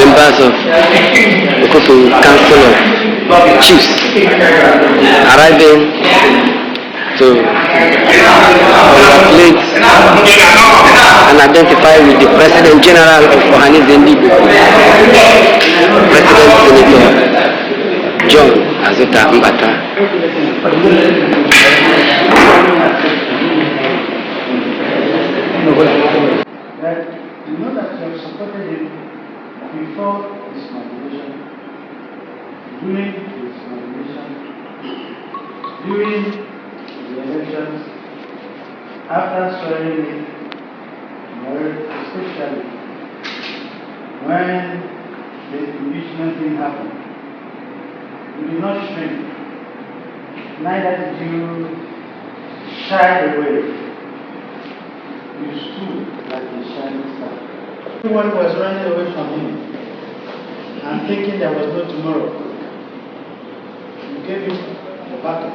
members of Opobo Council of Chiefs arriving to congratulate and identify with the President General of Ohanaeze, President Senator John Azota Mbata. You know that you have supported him before his nomination, during his nomination, during the elections, after swearing in, especially when the impeachment thing happened. You did not shrink, neither did you shy away. You stood like a shining star. Everyone was running away from him and thinking there was no tomorrow. You gave him the battle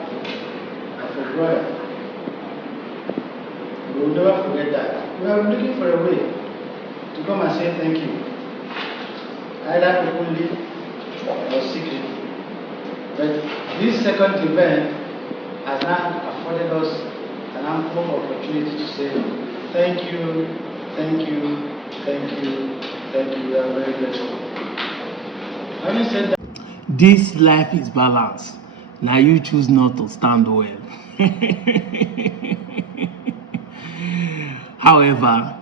of a brother. We will never forget that. We are looking for a way to come and say thank you, either openly or secretly. But this second event has now afforded us an ample opportunity to say thank you, thank you, thank you, thank you. We are very grateful. Having said that, this life is balanced. Now you choose not to stand well. However,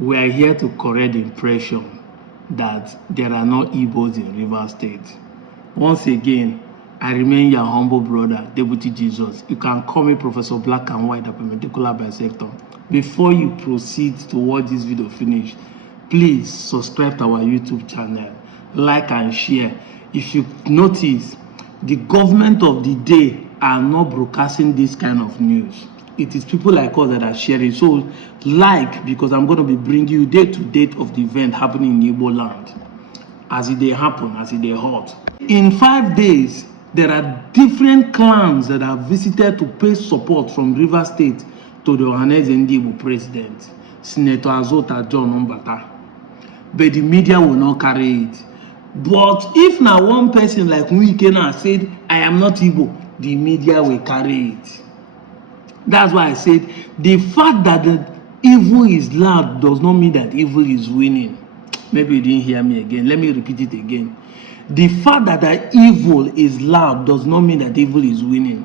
we are here to correct the impression that there are no Igbos in Rivers State. Once again, I remain your humble brother, Deputy Jesus. You can call me Professor Black and White, a particular bisector. Before you proceed to watch this video finish, please subscribe to our YouTube channel, like and share. If you notice, the government of the day are not broadcasting this kind of news. It is people like us that are sharing. So like, because I'm going to be bringing you date to date of the event happening in Igbo land, as it they happen, as it they hot. In 5 days, there are different clans that have visited to pay support from Rivers State to the Ohanaeze president, Senator Azota John Mbata. But the media will not carry it. But if now one person like Wikena said, I am not Igbo, the media will carry it. That's why I said the fact that the evil is loud does not mean that evil is winning. Maybe you didn't hear me again. Let me repeat it again. The fact that the evil is loud does not mean that evil is winning.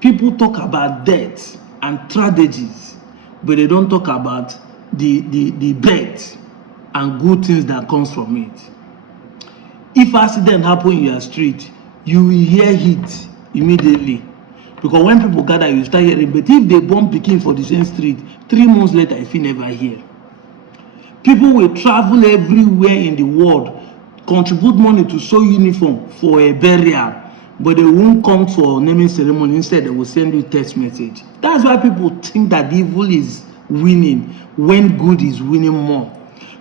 People talk about death and tragedies, but they don't talk about the birth and good things that comes from it. If accident happen in your street, you will hear it immediately. Because when people gather, you start hearing. But if they bomb Peking for the same street, 3 months later, if you never hear. People will travel everywhere in the world, contribute money to sew uniform for a burial, but they won't come for naming ceremony. Instead, they will send you text message. That's why people think that evil is winning when good is winning more.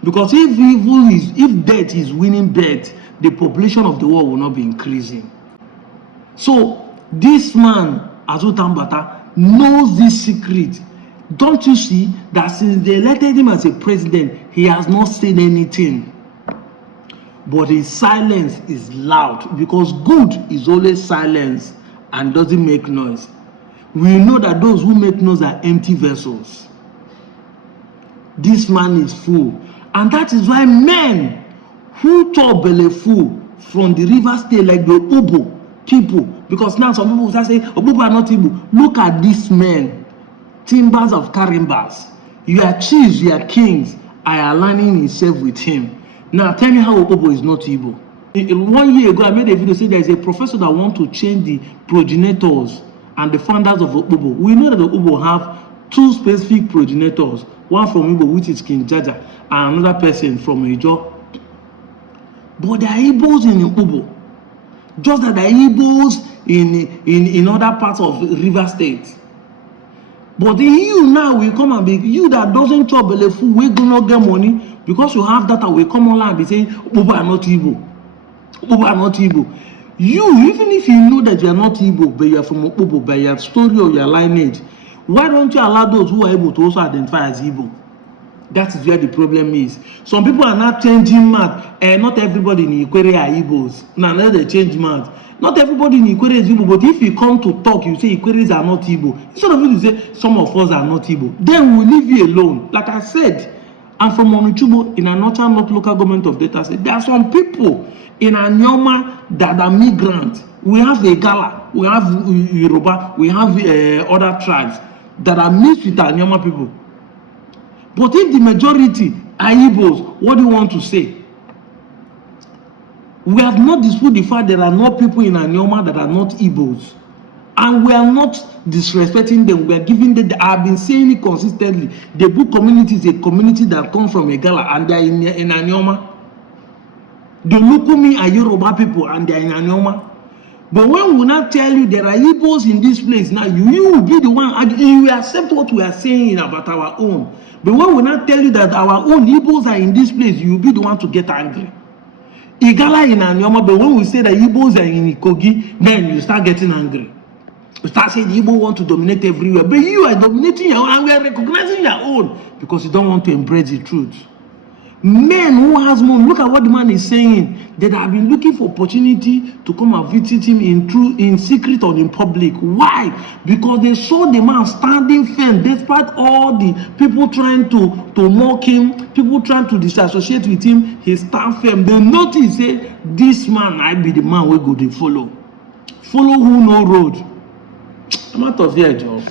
Because if death is winning death, the population of the world will not be increasing. So this man, Azota Mbata, knows this secret. Don't you see that since they elected him as a president, he has not said anything? But his silence is loud, because good is always silence and doesn't make noise. We know that those who make noise are empty vessels. This man is full. And that is why men who talk belly full from the River State, like the Opobo people, because now some people will say, Opobo are not Igbo. Look at these men, timbers of Karimbas. You are chiefs, you are kings, are aligning himself with him. Now tell me how Opobo is not Igbo. 1 year ago, I made a video saying there is a professor that wants to change the progenitors and the founders of Opobo. We know that the Opobo have 2 specific progenitors, one from Igbo, which is King Jaja, and another person from Ijo. But there are Igbos in Opobo. Just that there are Igbos in other parts of River State. But you now will come and be, you that doesn't chop belly full, we do not get money, because you have data, will come online and be saying, Opobo are not Igbo. Opobo are not Igbo. You, even if you know that you are not Igbo, but you are from Opobo, by your story or your lineage, why don't you allow those who are able to also identify as Igbo? That is where the problem is. Some people are not changing math. Not everybody in Ikwere are Igbos. Now they change math. Not everybody in Ikwere is Igbo, but if you come to talk, you say Ikweres are not Igbo. Instead of you to say some of us are not Igbo, then we'll leave you alone. Like I said, I'm from Onuchubo in Anocha North local government of Delta State. There are some people in Anyoma that are migrants. We have Igala, we have Yoruba, we have other tribes that are mixed with Anyoma people. But if the majority are Igbos, what do you want to say? We have not disputed the fact there are no people in Anyoma that are not Igbos. And we are not disrespecting them. We are giving them, I've been saying it consistently. The Book community is a community that comes from Igala and they are in Anyoma. The Lukumi are Yoruba people and they are in Anyoma. But when we not tell you there are Igbos in this place, now you will be the one, you will accept what we are saying about our own. But when we not tell you that our own Igbos are in this place, you will be the one to get angry. Igala in Anyoma, but when we say that Igbos are in Ikogi, then you start getting angry. You start saying the Igbo want to dominate everywhere. But you are dominating your own and we are recognizing your own because you don't want to embrace the truth. Men who has money, look at what the man is saying. That have been looking for opportunity to come and visit him in secret or in public. Why? Because they saw the man standing firm despite all the people trying to mock him, people trying to disassociate with him. He stand firm. They notice, say, this man, I be the man we go to follow. Follow who no road. I'm out of here, Joe.